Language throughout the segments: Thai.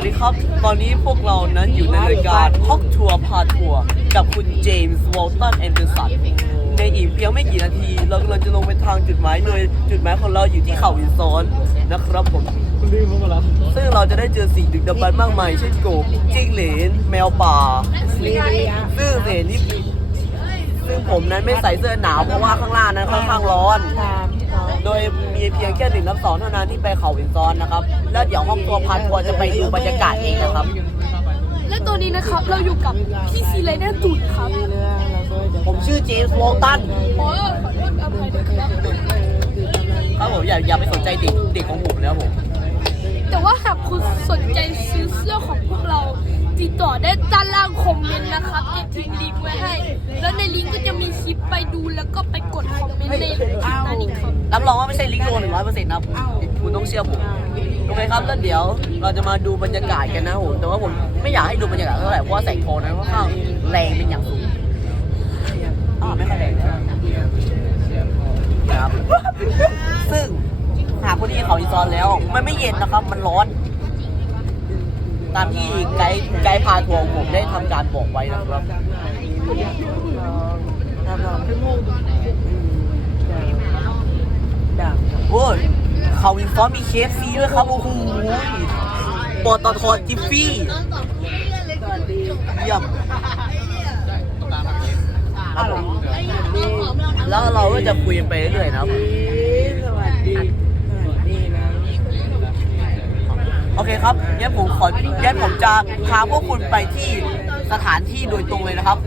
วัสดีครับ ตอนนี้พวกเรานั้นอยู่ในรายการฮอกทัวร์พาทัวร์กับคุณเจมส์วอลตันแอนเดอร์สันในอีกเพียงไม่กี่นาที เรากำลังจะลงไปทางจุดหมายโดยจุดหมายของเราอยู่ที่เขาอินซอนนะครับผมซึ่งเราจะได้เจอสิ่งดึกดำบรรพ์มากมายเช่นกบจิ้งเหลน แมวป่าซึ่งเห็นนี่ซึ่งผมนั้นไม่ใส่เสื้อหนาวเพราะว่าข้างล่างนั้นค่อนข้างร้อน โดยมีเพียงแค่หนึ่งน้ำสองเท่านั้นที่ไปเขาอินซอนนะครับ แล้วเดี๋ยวห้องตัวพันทัวร์จะไปดูบรรยากาศเองนะครับ และตอนนี้นะครับเราอยู่กับพี่ซีไรเนอร์จุดครับผมชื่อเจมส์วอลตันขอขอโทษอภัยด้วยครับครับผมอย่าอย่าไปสนใจเด็กเด็กของผมนะครับผมแต่ว่าหากคุณสนใจซื้อเสื้อของพวกเรา ติดต่อได้ด้านล่างคอมเมนต์นะครับจะทิ้งลิงก์ไว้ให้ แล้วในลิงก์ก็จะมีคลิปไปดูแล้วก็ไปกดคอมเมนต์ในคลิปนั้นอีกครับ รับรองว่าไม่ใช่ลิงก์โลหนึ่งร้อยเปอร์เซ็นต์นะคุณต้องเชื่อผมโอเคครับแล้วเดี๋ยวเราจะมาดูบรรยากาศกันนะผมแต่ว่าผมไม่อยากให้ดูบรรยากาศเท่าไหร่เพราะว่าแสงโทนนั้นค่อนข้างแรงเป็นอย่างสูงอ้าไม่ค่อยแรงครับซึ่งหากคนที่เขาอีซอนแล้ว มันไม่เย็นนะครับ มันร้อน ตามที่ไกด์ไกด์พาทัวร์ของผมได้ทำการบอกไว้นะครับโอ้ยเขาอินซอนมีเคฟซีด้วยครับ โอ้โหปอตทอจิฟฟี่เยี่ยมครับผมแล้วเราก็จะคุยไปเรื่อยๆนะครับสวัสดี สวัสดีนะ โอเคครับงั้นผมของั้นผมจะพาพวกคุณไปที่สถานที่โดยตรงเลยนะครับ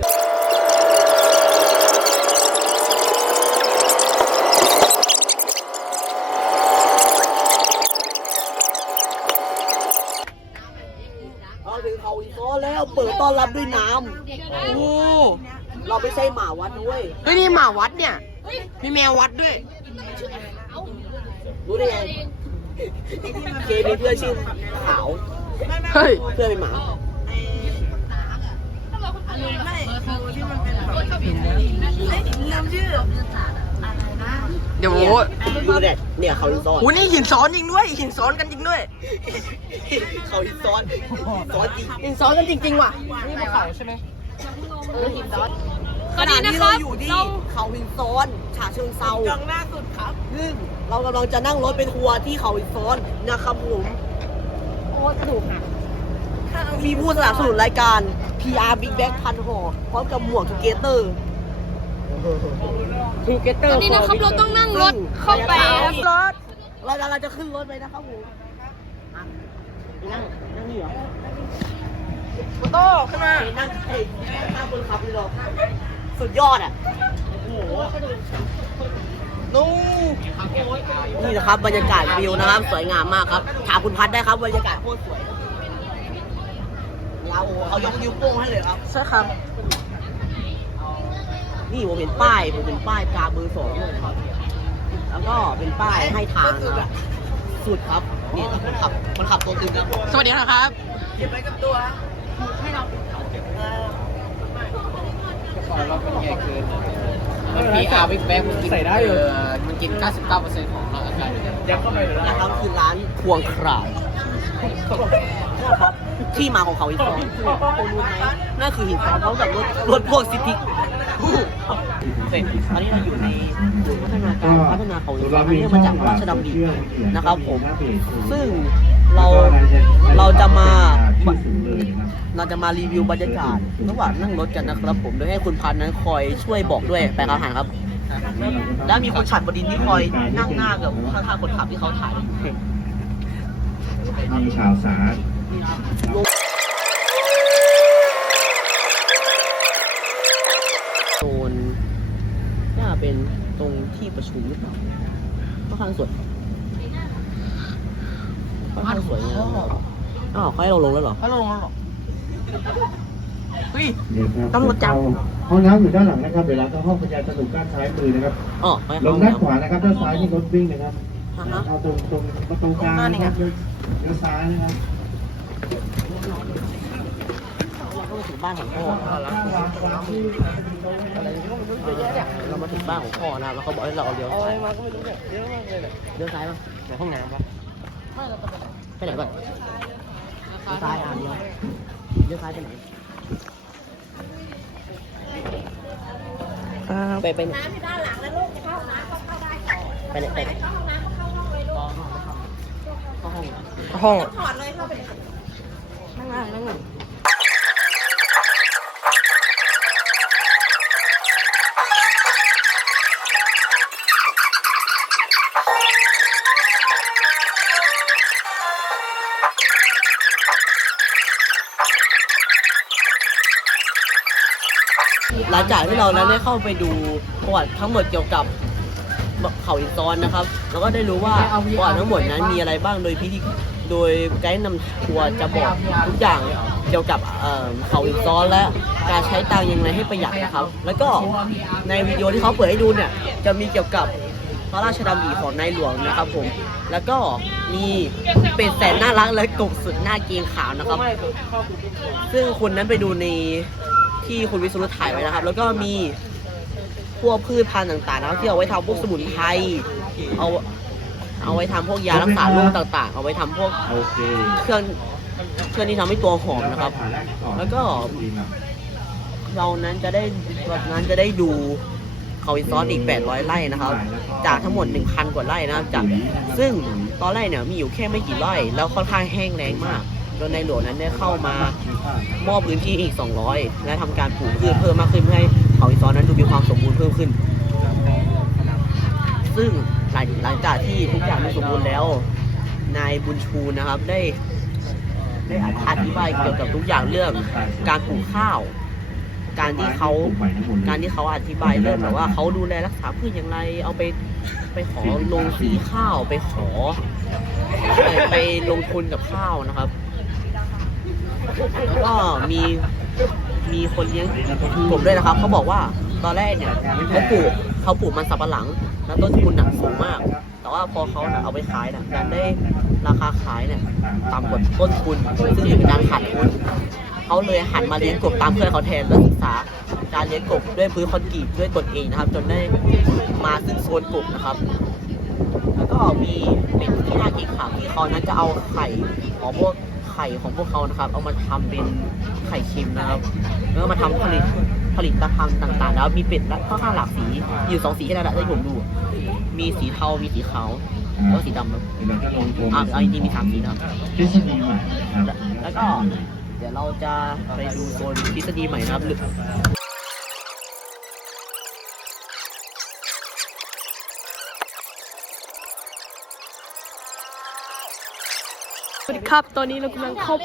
เราถึงเขาอีกแล้วแล้วเปิดต้อนรับด้วยน้ำโอ้เราไม่ใช่หมาวัดด้วยเฮ้ยนี่หมาวัดเนี่ย มีแมววัดด้วย รู้ได้ไง เคมีเพื่อนชื่อขาว เฮ้ย เพื่อนเป็นหมาเดี๋ยวดูเนี่ยเนี่ยเขาอินซอนหูนี่หินซ้อนจริงด้วยหินซ้อนกันจริงด้วย เขาอินซอนซอนจริงหินซ้อนกันจริงๆว่ะนี่ภูเขาใช่ไหม ตอนนี้นะครับเราอยู่ที่เราเขาอินซอนฉะเชิงเซาจังหน้าสุดครับ ซึ่งเรากำลังจะนั่งรถเป็นทัวร์ที่เขาอินซอนนะครับผมโอ้กระดูกหักมีผู้สนับสนุนรายการ PR Big Bag พันห่อพร้อมกับหมวกทูเกเตอร์ทูเกเตอตร์อนนี้นะครับเราต้องนั่งรถเข้าไปครับรถเราเราจะขึ้นรถไปนะครับผมอะนั่งนั่งนี่เหรอโต้ขึ้นมาเฮ้ยนั่งเฮ้ยนั่งบนขับเลยเหรอ สุดยอดอะนู่นี่นะครับบรรยากาศวิวนะครับ สวยงามมากครับถามคุณพัดได้ครับบรรยากาศโคตรสวยเราเขายกนิ้วโป้งให้เลยครับใช่ครับนี่ผมเห็นป้ายผมเห็นป้ายกาเบอร์สองด้วยนะครับแล้วก็เป็นป้ายให้ทางนะครับสุดครับนี่คนขับคนขับตัวตึงครับสวัสดีนะครับเก็บไว้กับตัว มันมีอาวิกแบ็กมันกินใส่ได้เลยมันกิน 99%ของร่างกายยัดเข้าไปเลยนะครับคือร้านพวงคราวนะครับที่มาของเขาอีกสองคุณรู้ไหมนั่นคือหินซ้อนพร้อมกับรถรถพ่วงซิติกเสร็จตอนนี้เราอยู่ในศูนย์พัฒนาการพัฒนาเขาอีกสองอันนี้มาจากพระราชดำรินะครับผม ซึ่ง เราเราจะมาเราจะมารีวิวบรรยากาศระหว่างนั่งรถกันนะครับ ผมโดยให้คุณพันธ์นั้นคอยช่วยบอกด้วยแปลคำถามครับ แล้วมีคุณฉัดบดินทร์ที่คอยนั่งหน้ากับข้างๆคนขับที่เขาถ่ายมีข่าวสารโซนน่าเป็นตรงที่ประชุมหรือเปล่าค่อนข้างสวย ค่อนข้างสวยงามอ้าวเขาให้เราลงแล้วเหรอ เขาลงแล้วหรอเฮ้ยเดี๋ยวครับตำรวจจับ ห้องน้ำอยู่ด้านหลังนะครับเดี๋ยวเราจะห้องประชาสนุกด้านซ้ายมือนะครับอ๋อไปลงด้านขวานะครับด้านซ้ายนี่รถวิ่งนะครับอ่าฮะ เอาตรงตรงประตูกลางนะครับเลี้ยวซ้ายนะครับ เราก็มาถึงบ้านของพ่อวางวางที่เรามาถึงบ้านของพ่อนะแล้วเขาบอกให้เราเอาเลี้ยวซ้ายมาก็ไม่รู้เนี่ยเยอะมากเลยเนี่ยเลี้ยวซ้ายป่ะในห้องน้ำปะไป ไหนก่อนซ้ายอ่านเดียวเลี้ยวซ้ายไปไหนไปไปน้ำที่ด้านหลังแล้วลูกเข้าน้ำเข้าได้ไปไหนไปไหนเข้าห้องน้ำเข้าห้องเลยลูกเข้าห้องห้องนั่งนั่งนั่งนั่งหลัง จากที่เรานั้นได้เข้าไปดูประวัติทั้งหมดเกี่ยวกับเขาอินซอนนะครับเราก็ได้รู้ว่าประวัติทั้งหมดนั้นมีอะไรบ้างโดยพิธีโดยไกด์นำทัวร์จะบอกทุกอย่างเกี่ยวกับเอ่อเขาอินซอนและการใช้ตังค์ยังไงให้ประหยัดนะครับ แล้วก็ในวิดีโอที่เขาเปิดให้ดูเนี่ยจะมีเกี่ยวกับพระราชดำริของในหลวงนะครับผม แล้วก็มีเป็ดแสนน่ารักและกบสุดหน้าเกรงขาวนะครับ ซึ่งคุณนั้นไปดูใน ที่คุณวิศรุถ่ายไว้นะครับ แล้วก็มีพวกพืชพันธุ์ต่างๆนะครับที่เอาไว้ทำพวกสมุนไพรเอาเอาไว้ทำพวกยารักษาโรคต่างๆ เอาไว้ทำพวกโอเคเครื่องเครื่องที่ทำให้ตัวหอมนะครับ แล้วก็ เรานั้นจะได้เรานั้นจะได้ดูเขาอินซอนอีก 800 ไร่นะครับ จากทั้งหมด 1,000 กว่าไร่นะครับจากซึ่งตอนแรกเนี่ยมีอยู่แค่ไม่กี่ไร่ แล้วค่อนข้างแห้งแล้งมาก โดยในหลวงนั้นได้เข้ามามอบพื้นที่อีก 200 และทำการปลูกพืชเพิ่มมากขึ้นเพื่อให้เขาอิซอนนั้นดูมีความสมบูรณ์เพิ่มขึ้น ซึ่งหลังหลังจากที่ทุกอย่างมันสมบูรณ์แล้ว นายบุญชูนะครับได้ได้อธิบายเกี่ยวกับทุกอย่างเรื่องการปลูกข้าว การที่เขาการที่เขาอธิบายเรื่องแบบว่าเขาดูแลรักษาพืชอย่างไร เอาไปไปขอลงสีข้าวไปขอ ไปลงทุนกับข้าวนะครับ แล้วก็มีมีคนเลี้ยงกบด้วยนะครับเขาบอกว่าตอนแรกเนี่ยเขาปลูกเขาปลูกมันสับปะหลัง แล้วต้นทุนหนักสูงมาก แต่ว่าพอเขาเอาไปขายน่ะดันได้ราคาขายเนี่ยต่ำกว่าต้นทุนซึ่งเป็นการขาดทุนเขาเลยหันมาเลี้ยงกบตามเพื่อนเขาแทนและศึกษาการเลี้ยงกบด้วยพื้นคอนกรีตด้วยตนเองนะครับ จนได้มาซึ่งโซนกบนะครับ แล้วก็มีเป็นที่น่าเกรงขาที่เขานั้นจะเอาไข่ของพวก ไข่ของพวกเขานะครับ เอามาทำเป็นไข่เค็มนะครับ แล้วก็มาทำผลิตผลิตภัณฑ์ต่างๆ แล้วมีเป็ดและค่อนข้างหลากสีอยู่สองสีแค่นั้นแหละที่ผมดู มีสีเทา มีสีขาวแล้วก็สีดำครับเราจะลงโทรอ่าเอาจริงๆมีสามสีนะครับทฤษฎีใหม่นะครับแล้วก็เดี๋ยวเราจะไปดูโซนทฤษฎีใหม่นะครับหรือ สวัสดีครับ ตอนนี้เรากำลังเข้า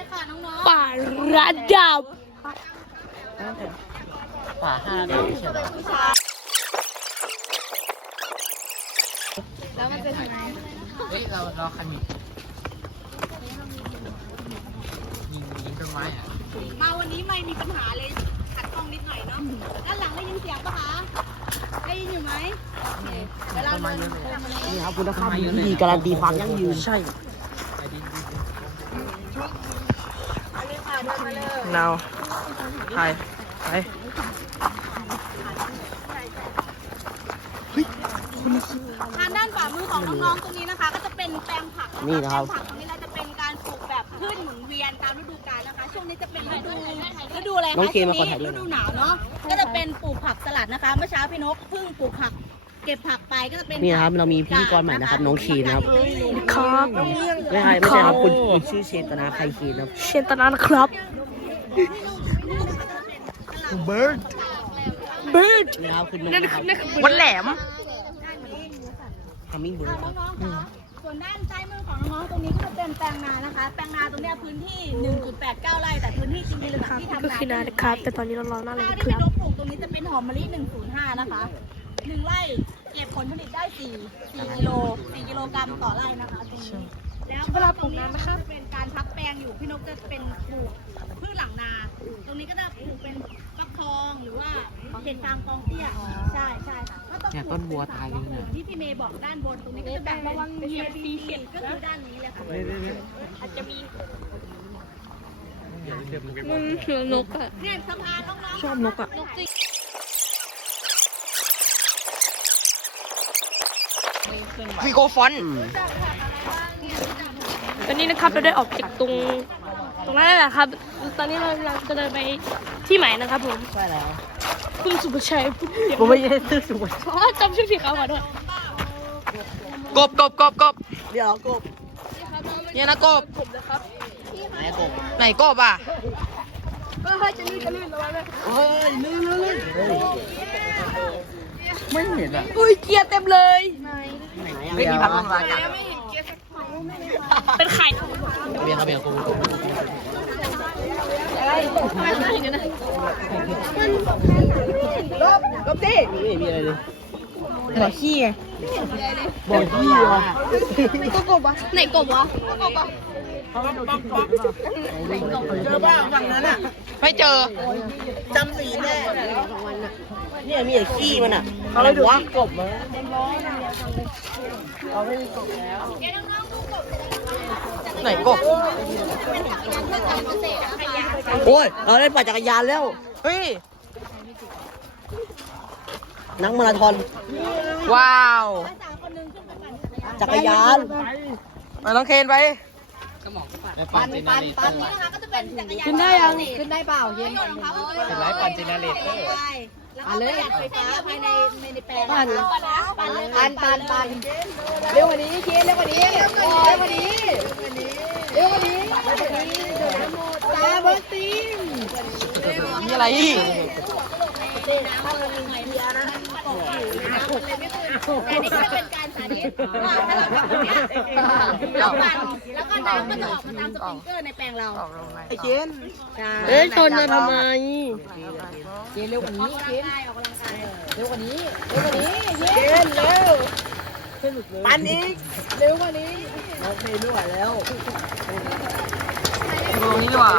ป่าระดับป่าห้าเดือนใช่ไหมเฮ้ยเราเราคันนี้ยิงยิงต้นไม้อะมาวันนี้ไม่มีปัญหาเลยขัดกล้องนิดหน่อยเนาะด้านหลังได้ยินเสียงปะคะได้ยินอยู่ไหมเดี๋ยวเราเดินนี่ครับคุณภาพดีดีการันตีความยั่งยืนใช่ นาวถ่ายไปทางด้านฝ่ามือของน้องๆตรงนี้นะคะ ก็จะเป็นแปลงผักนี่นะครับแปลงผักตรงนี้เราจะเป็นการปลูกแบบพืชหมุนเวียนตามฤดูกาลนะคะ ช่วงนี้จะเป็นฤดูฤดูอะไรคะน้องเคมาขอช่วถ่ายงด้วยนี้ฤดูหนาวเนาะก็จะเป็นปลูกผักสลัดนะคะเมื่อเช้าพี่นกเพิ่งปลูกผักเก็บผักไปก็จะเป็นนี่นะครับเรามีพิธีกรใหม่นะครับน้องคีนะครับครับไม่ใช่ไม่ใช่ครับคุณคุณชื่อเชนตนาใครคีนะครับเชนตนานะครับ เบิร์ดเบิร์ดนี่ครับคือน้องนั่นนะคคืรับอนั่นคือวันแหลมทำมิ่งเบิร์ดครับน้องๆคะส่วนด้านซ้ายมือของน้องๆตรงนี้ก็จะเป็นแปลงนานะคะ แปลงนาตรงเนี้ยพื้นที่ 1.89 ไร่แต่พื้นที่จริงๆเลยค่ะที่ทำก็นาคือนานะครับ แต่ตอนนี้เรารอหน้าเลยข้าวนะที่คเป็นรับนกปลูกตรงนี้จะเป็นหอมมะลิ 105 นะคะ1ไร่เก็บผลผลิตได้4 4กิโล4กิโลกรัมต่อไร่นะคะตรงนี้ แล้วเวลาปลูกนั้นนะคะเป็นการพักแปลงอยู่พี่นกจะเป็นปลูกพืชหลังนา ตรงนี้ก็จะปลูกเป็นฟักทองหรือว่าเห็ดฟางกองเตี้ยใช่ใช่ค่ะก็ต้องปลูกเนี่ยต้นบัวตายเลยเนี่ย ที่พี่เมย์บอกด้านบนตรงนี้ก็จะแบ่งระวังเหยียบปีเห็ดก็คือด้านนี้เลยค่ะอาจจะมีมันเหมือนนกอะ เนี่ยสะพานน้องๆชอบนกอะ นกสิฟิโกฟอนอืม ตอนนี้นะครับเราได้ออกจากตรงตรงครับ ตอนนี้เรากำลังจะเดินไปที่ไหนนะครับผมใช่แล้วคุณสุภชัยพูดเสียงผมไม่ได้ซื้อสวยอ๋อจำชื่อผิดเขาขอโทษกบกบกบกบเดี๋ยวกบเนี่ยนะกบผมนะครับไหนกบไหนกบอะเฮ้ยจะลื่นจะลื่นระวังเลยเฮ้ยลื่นลื่นลื่นไม่เห็นอะอุ้ยเกียร์เต็มเลยไม่มีพัดลมอากาศ เป็นไข่เบียร์ครับเบียร์กูทำไมเขาถึงกันนะไม่มีอะไรเลยหัวขี้ไงบอกยี่วะก็กบวะไหนกบวะกบวะเจอบ้างฝั่งนั้นอะ ไม่เจอจำสีแน่เนี่ยมีไอ้ขี้มันอะเขาเลยดูกบมาเราไหนกบแล้ว ไหนก็โอ้ย เราได้ปั่นจักรยานแล้ว เฮ้ย นักมาราธอน ว้าว จักรยานมาต้องเคนไปในปั่นเจะเป็นเรเตอร์ขึ้นได้ยังขึ้นได้เปล่าเย็นเป็นไรปั่นจเนาเรเตอร์ ปั่นเลยไฟฟ้าภายในในแปลงปั่นปั่นปั่นปั่นปั่นเร็วกว่านี้เคียนเร็วกว่านี้เร็วกว่านี้เร็วกว่านี้เร็วกว่านี้เดี๋ยวน้ำหมดตาเบิร์ตีมมีอะไร อีกแต่นี่ก็เป็นการสาธิตว่าถ้าเราทำแบบเนี้ยเราปั่นแล้วก็น้ำก็จะออกมาตามสปริงเกอร์ในแปลงเราไอ้เจนเฮ้ยชนจะทำไมเคียนเร็วกว่านี้เคียนออกกำลังกายเร็วกว่านี้เร็วกว่านี้เคียนเร็วปั่นอีกเร็วกว่านี้น้อเพลไม่ไหวแล้วตรงนี้ดีกว่า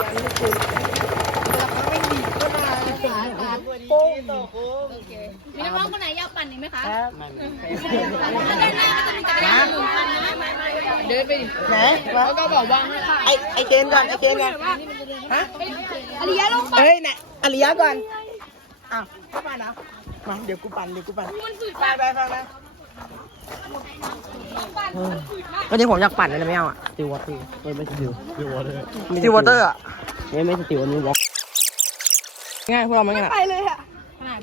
โป้งมีน้องคนไหนอยากปั่นอีกไหมคะนะมีจักรยานหนึ่งคันนะไม่ไม่ไม่เดินไปดิไหนแล้วก็บอกว่าไอ้ไอ้เจนก่อนไอ้เจนก่อนอริยะลงไปเฮ้ยน่ะอริยะก่อนอ้าวเข้าไปนะมาเดี๋ยวกูปั่นเดี๋ยวกูปั่นไปไปไปไปวันนี้ผมอยากปั่นเลยไม่เอาอะสติวอเตอร์เฮ้ยไม่สติวสติวอเตอร์ซิววอเตอร์อะไม่ไม่สติวอันนี้วอล์ก ง่ายพวกเราไม่งั้นอะไปเลยอะ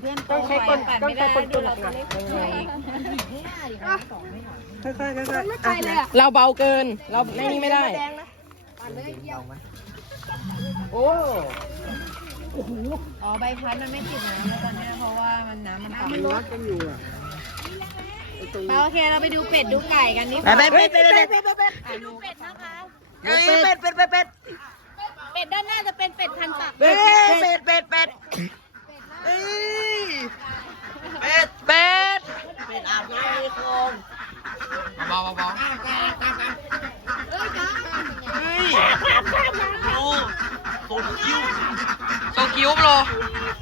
เพื่อนต้องใช้คนต้องใช้คนตัวหลักค่อยๆค่อยๆไม่ไปเลยอะเราเบาเกิน เราไม่นี่ไม่ได้โอ้อ๋อใบพัดมันไม่ติดน้ำแล้วตอนนี้เพราะว่ามันน้ำมันต่ำมันรักกันอยู่อะโอเคเราไปดูเป็ดดูไก่กันนี่ไปไปไปไปไปเป็ดเป็ดเป็ดดูเป็ดนะคะเอ้ยเป็ดเป็ดเป็ดเป็ด เป็ดด้านหน้าจะเป็นเป็ดพันปัก เป็ดเป็ดเป็ดเป็ดเอ้ยเป็ดเป็ดเป็ดอาบน้ำในคลองเบาเบาเฮ้ยโอ้โหคิวโซคิวโปร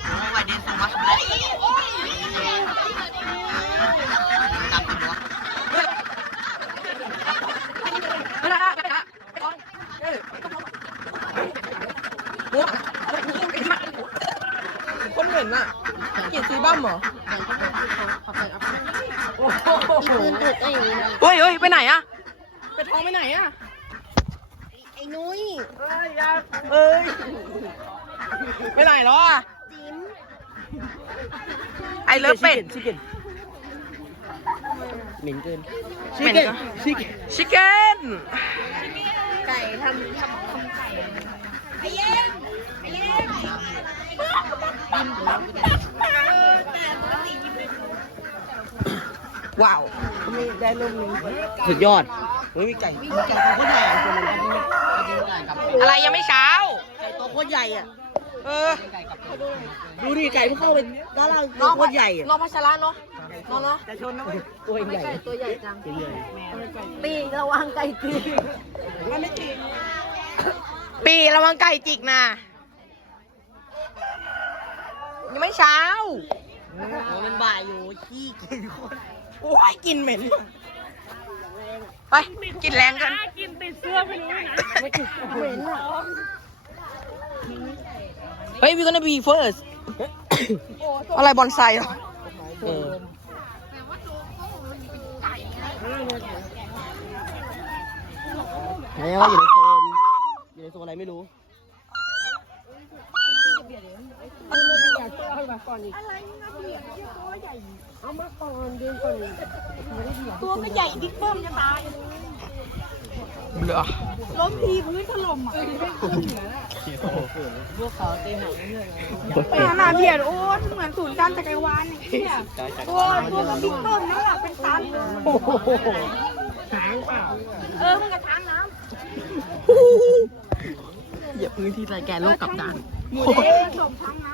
โอ้ยดีสุดมากตับตัว คนเห็นอะกี่ซีบั มเหรอเฮ้ยเฮ้ยไปไหนอะไปท้องไปไหนอะไอ้นุ้ยเอ้ยไปไหนแล้วอะไอเลิฟเป็ดชิคเก้นเหม็นเกินชิคเก้นชิคชิคเก้นไก่ทำทำทำไก่ไอ้เย็นไอ้เย็น ว้าวได้ลมหนึ่งสุดยอดเฮ้ยมีไก่มีไก่ตัวโคตรใหญ่ตัวนึงอะไรยังไม่เช้า ไก่ตัวโคตรใหญ่อะ เออ ดูดิไก่ที่เข้าไปด้านล่างตัวโคตรใหญ่อะน้องพัชระเนาะน้องเนาะจะชนนะเว้ยตัวใหญ่ตัวใหญ่จังตัวใหญ่ปีกระวังไก่ปีกปีระวังไก่จิกนะยังไม่เช้ามันบ่ายอยู่ขี้กินคน โอ้ยกลินเหม็นไปกินแรงกัน กินติดเสื้อไม่รู้นะเฮ้ย we gonna be first อะไรบอนไซเหรอเออแล้วอยู่ในโซนอยู่ในโซนอะไรไม่รู้ ตัวก็ใหญ่บิ๊กเบิ้มจะตายเหลือล้มทีพื้นถล่มอะขนาดเพียรโอ้เหมือนศูนย์กลารจักรวาลเนี่ยตัวตัวกับบิ๊กเบิ้มน้ำหนักเป็นตันเลยเออมันกระช้างน้เหยียบพื้นที่ใจแกนโลกกับดานำหมูเด้งสมช้างน้ำ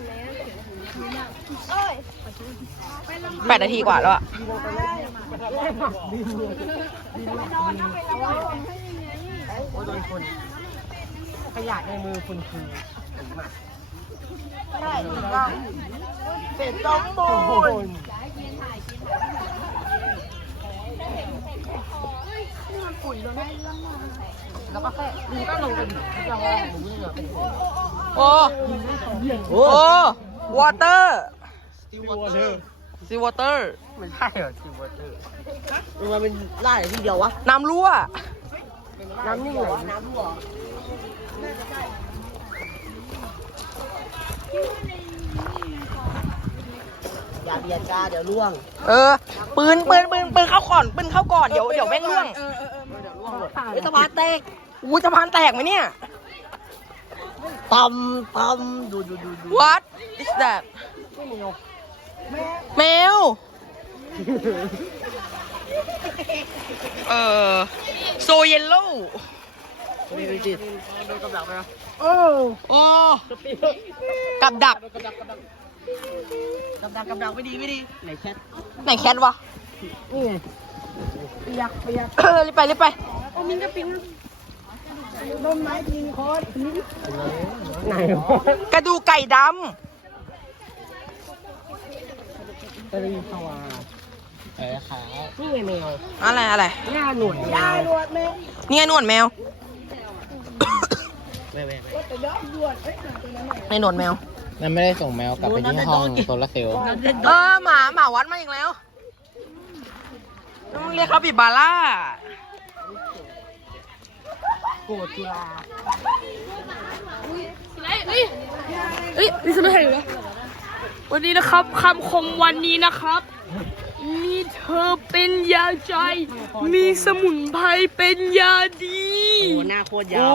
แปดนาทีกว่าแล้วอะขยะในมือคุณคือเสร็จจอมบูนแล้วก็แค่มึงก็ลงไปดิเราว่ามึงเหงื่อเป็นโอ้โอ้ วอเตอร์ซีวอเตอร์ซีวอเตอร์ไม่ใช่เหรอจิวเวอร์เตอร์มันเป็นล่าอย่างที่เดียววะ น้ำรั่ว น้ำนิ่งเหรอน้ำรั่วอย่าเบียดกาเดี๋ยวล่วง เออ ปืนปืนปืนปืนเข้าก่อนปืนเข้าก่อนเดี๋ยวเดี๋ยวแม่งร่วงเฮ้ยสะพานแตกอู้จะพานแตกไหมเนี่ยตำตำดูดูดูดู What is that แมว เออ so yellow ดูดูดิโอ้กับดักกำดังกำดังไม่ดีไม่ดี ไหนแชทไหนแคทวะ นี่ไงเออรีบไปรีบไปไหนวะกระดูกไก่ด ตะลีขวาเออขานี่ไงแมวำอะไรอะไรหน้าหนวดแมวนี่ไงหนวดแมวไม่ไม่ไม่ในหนวดแมวนั่นไม่ได้ส่งแมวกลับไปที่ห้องโซลาร์เซลล์เออหมาหมาวัดมาอีกแล้วต้องเรียกเขาปิบาร่าโกรธจุฬาำเฮ้ยเฮ้ยเฮ้ยนี่ฉันไม่เห็นเหรอ วันนี้นะครับคำคมวันนี้นะครับ มีเธอเป็นยาใจ มีสมุนไพรเป็นยาดี โอ้หน้าโคตรยาโอ้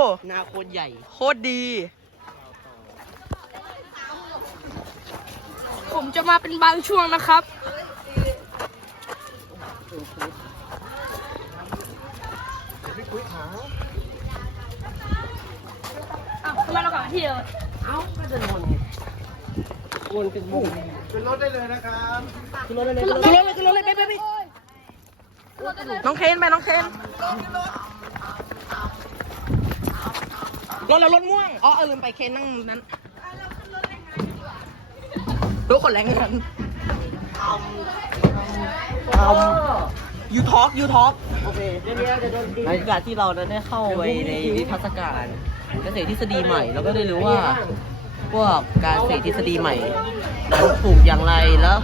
วหน้าโคตรใหญ่ โคตรดี ผมจะมาเป็นบางช่วงนะครับอ้าวทำไมเรากลับมาที่เดิ มวนเป็นบุกขึ้นรถเลยขึ้นรถเลยไปไปไปน้องเคนไปน้องเคนรถเรารถม่วง อ๋อเออลืมไปเคนนั่งนั้นรถขนแรงนั้นยูทอล์กยูทอล์กโอเคหลังจากที่เรานั้นได้เข้าไปในนิทรรศการเกษตรทฤษฎีใหม่ เราก็ได้รู้ว่า พวกการเสรีทฤษฎีใหม่ปลูกอย่างไรแล้ว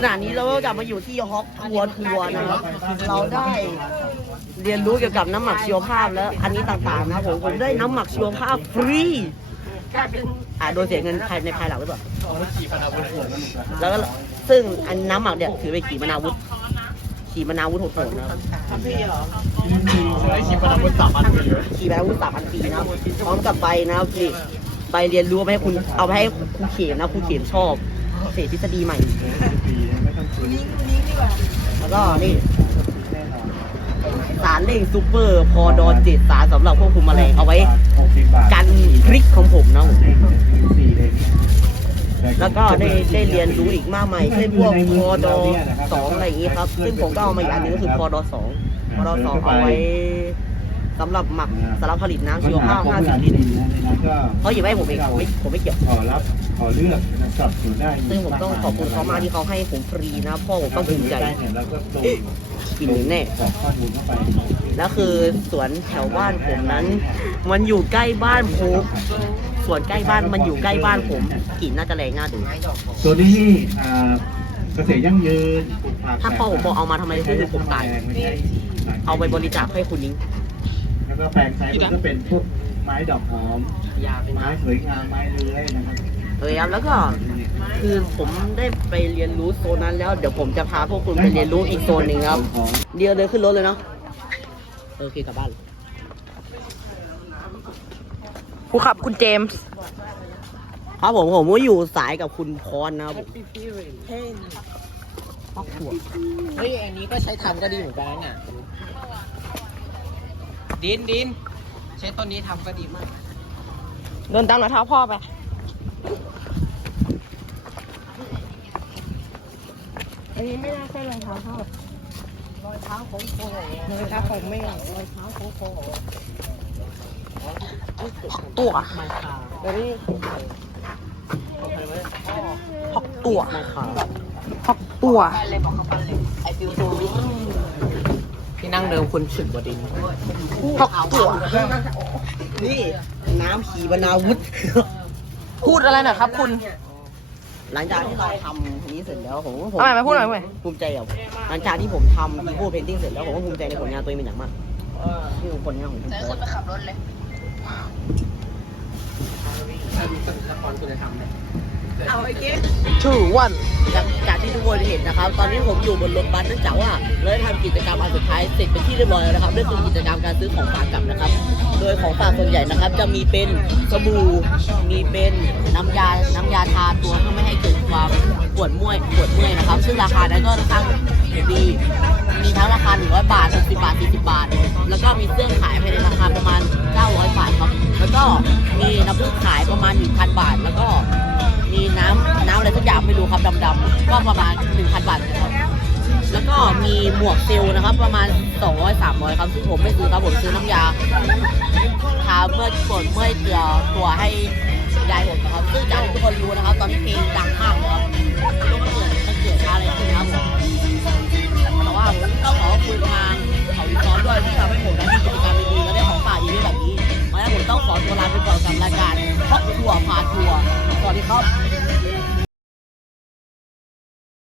ขณะนี้เราก็กลับมาอยู่ที่ฮอกทัวร์ทัวร์นะครับ เราได้เรียนรู้เกี่ยวกับน้ำหมักชีวภาพแล้วอันนี้ต่างๆนะครับผมผมได้น้ำหมักชีวภาพฟรีอ่าโดยเสียเงินภายในภายหลังหรือเปล่าแล้วก็ซึ่งอันน้ำหมักเนี่ยถือเป็นขีปนาวุธขีปนาวุธโหดๆนะครับไอ้ชิปนาวุธสามอันปเลยขีปนาวุธสามพันปีนะพร้อมกับใบนะครับนี่ไปเรียนรู้ไปให้คุณเอาไปให้ครูเขมนนะครูเขมชอบเศษทฤษฎีใหม่ แล้วก็นี่สารเร่งซูเปอร์พอดอเจ็ดสารสำหรับควบคุมแมลงเอาไว้ กันพริกของผมนะผมแล้วก็ได้ได้เรียนรู้อีกมากมายเช่นพวกพอดอสองอะไรอย่างนี้ครับ ซึ่งผมก็เอามาอีกอันหนึงก็คือพอดอสองพอดอสองเอาไว้ สำหรับหมักสำหรับผลิตน้ำชีวภาพห้าสิบลิตรเขาหยิบให้ผมเองผมไม่ผมไม่เกี่ยวขอรับขอเลือกนะครับอยู่ได้ซึ่งผมต้องขอบคุณเขามากที่เขาให้ผมฟรีนะพ่อผมต้องภูมิใจเนี่ยเราก็โดนกินแน่กรอกข้อมูลเข้าไปแล้วคือสวนแถวบ้านผมนั้น มันอยู่ใกล้บ้านผมสวนใกล้บ้านมันอยู่ใกล้บ้านผมกลิ่นน่าจะแรงน่าดูตัวนี้นี่อ่าเกษตรยั่งยืนปลูกผักถ้าพ่อผมบอกเอามาทำไมคือผมตายเอาไปบริจาคให้คุณนิ้งแล้ว ก็แปลงไซส์มันก็เป็นพวกไม้ดอกหอม ยาเป็นไม้สวยงามไม้เลื้อยนะครับเออครับแล้วก็คือผมได้ไปเรียนรู้โซนนั้นแล้วเดี๋ยวผมจะพาพวกคุณไปเรียนรู้อีกโซนหนึ่งครับ เดียวเลยขึ้นรถเลยเนาะโอเคกลับบ้านครูขับคุณเจมส์ครับผมผมก็อยู่สายกับคุณพรนะครับผมครอบครัวเฮ้ยอันนี้ก็ใช้ทำก็ดีเหมือนกันนะเนี่ย ดินดินใช้ต้นนี้ทำก็ดีมาก เดินตามรอยเท้าพ่อไป อันนี้ไม่น่าใช่รองเท้าพ่อรอยเท้าของโครอยเท้าของแม่รอยเท้าของโคตัวมาคาเฮ้ยฮอกตัวมาขาฮอกตัว ที่นั่งเดิมคุณฉุดบดินฮอกตัว นี่น้ำขีบนาวุธ พูดอะไรหน่อยครับ คุณ หลังจากที่เราทำอันนี้เสร็จแล้วผมก็ผมเอาใหม่มาพูดหน่อยพูดใหม่ภูมิใจกับหลังจากที่ผมทำอีโคเพนติ้งเสร็จแล้วผมก็ภูมิใจในผลงานตัวเองเป็นอย่างมากนี่คือผลงานของผมถ้ามีละครคุณจะทำไหม two one จากจากที่ทุกคนเห็นนะครับ ตอนนี้ผมอยู่บนรถบัสเนื่องจากว่าเราได้ทำกิจกรรมอันสุดท้ายเสร็จเป็นที่เรียบร้อยแล้วนะครับนั่นคือกิจกรรมการซื้อของฝากกลับนะครับ โดยของฝากส่วนใหญ่นะครับ จะมีเป็นสบู่มีเป็นน้ำยาน้ำยาทาตัวเพื่อไม่ให้เกิดความปวดมื่อยปวดเมื่อยนะครับ ซึ่งราคานั้นก็ค่อนข้างดีมีทั้งราคา 100 บาท 60 บาท 40 บาท แล้วก็มีเสื้อขายภายในราคาประมาณ 900 บาทครับ แล้วก็มีน้ำผึ้งขายประมาณ 1,000 บาท แล้วก็ มีน้ำน้ำอะไรสักอย่างไม่รู้ครับดำๆก็ประมาณ 1,000 บาทนะครับ แล้วก็มีหมวกเซลนะครับ ประมาณ 200 300 ครับซึ่งผมไม่ซื้อครับผมซื้อน้ำยาทาเมื่อปวดเมื่อยตัวตัวให้ยายผมนะครับซึ่งจากที่ทุกคนรู้นะครับ ตอนนี้เพลงดังมากเลยครับมันเกิดมันเกิดอะไรขึ้นครับผมแต่ว่าผมต้องขอขอบคุณทางเขาวิเคราะห์ด้วยที่ทำให้ผมได้มีกิจกรรมดีๆและได้ของฝากดีๆแบบนี้กัน ผมต้องขอตัวลาไปก่อนกับรายการครอบครัวพาทัวร์สวัสดีครับ